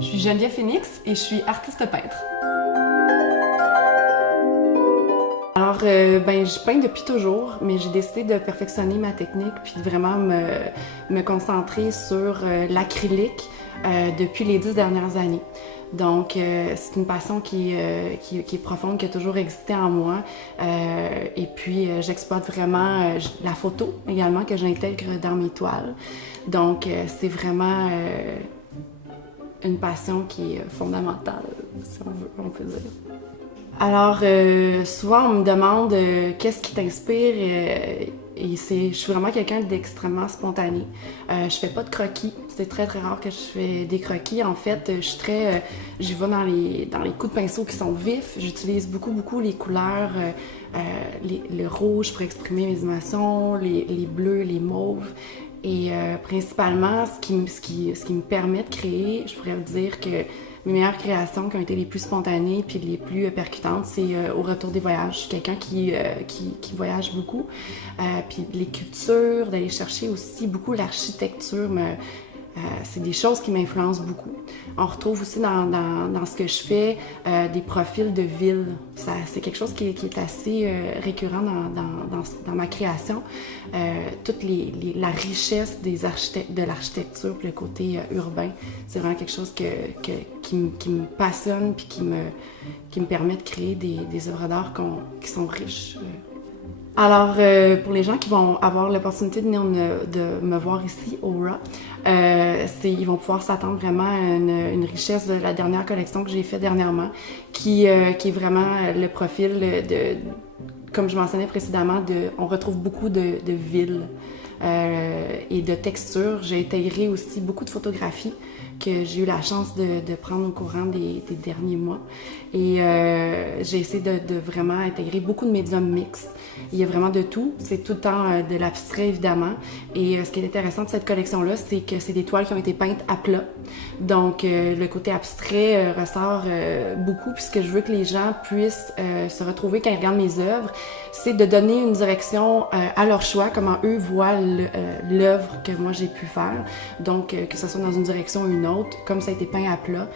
Je suis Geneviève Phoenix et je suis artiste peintre. Alors, je peins depuis toujours, mais j'ai décidé de perfectionner ma technique puis de vraiment me concentrer sur l'acrylique depuis les 10 dernières années. Donc, c'est une passion qui est profonde, qui a toujours existé en moi. Et puis, j'exploite vraiment la photo également, que j'intègre dans mes toiles. Donc, c'est vraiment une passion qui est fondamentale, si on peut dire. Alors, souvent, on me demande qu'est-ce qui t'inspire et je suis vraiment quelqu'un d'extrêmement spontané. Je fais pas de croquis, c'est très très rare que je fais des croquis. En fait, j'y vais dans les coups de pinceau qui sont vifs. J'utilise beaucoup les couleurs, le rouge pour exprimer mes émotions, les bleus, les mauves. Et principalement, ce qui me permet de créer, je pourrais vous dire que mes meilleures créations qui ont été les plus spontanées puis les plus percutantes, c'est au retour des voyages. Je suis quelqu'un qui voyage beaucoup. Puis les cultures, d'aller chercher aussi beaucoup l'architecture, c'est des choses qui m'influencent beaucoup. On retrouve aussi dans ce que je fais des profils de villes. C'est quelque chose qui est assez récurrent dans ma création. Toute la richesse de l'architecture, le côté urbain, c'est vraiment quelque chose qui me passionne puis qui me permet de créer des œuvres d'art qui sont riches. Alors, pour les gens qui vont avoir l'opportunité de venir de me voir ici au RA, ils vont pouvoir s'attendre vraiment à une richesse de la dernière collection que j'ai faite dernièrement, qui est vraiment le profil comme je mentionnais précédemment, on retrouve beaucoup de villes et de textures. J'ai intégré aussi beaucoup de photographies que j'ai eu la chance de prendre au courant des derniers mois. Et j'ai essayé de vraiment intégrer beaucoup de médiums mixtes. Il y a vraiment de tout. C'est tout le temps de l'abstrait, évidemment. Et ce qui est intéressant de cette collection-là, c'est que c'est des toiles qui ont été peintes à plat. Donc, le côté abstrait ressort beaucoup. Puis ce que je veux que les gens puissent se retrouver quand ils regardent mes œuvres, c'est de donner une direction à leur choix, comment eux voient l'œuvre que moi j'ai pu faire. Donc, que ce soit dans une direction ou une autre, comme ça a été peint à plat,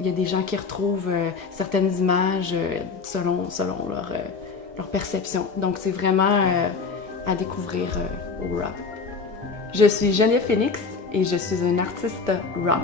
il y a des gens qui retrouvent certaines images selon leur perception. Donc, c'est vraiment à découvrir au RA. Je suis Geneviève Phoenix et je suis une artiste RA.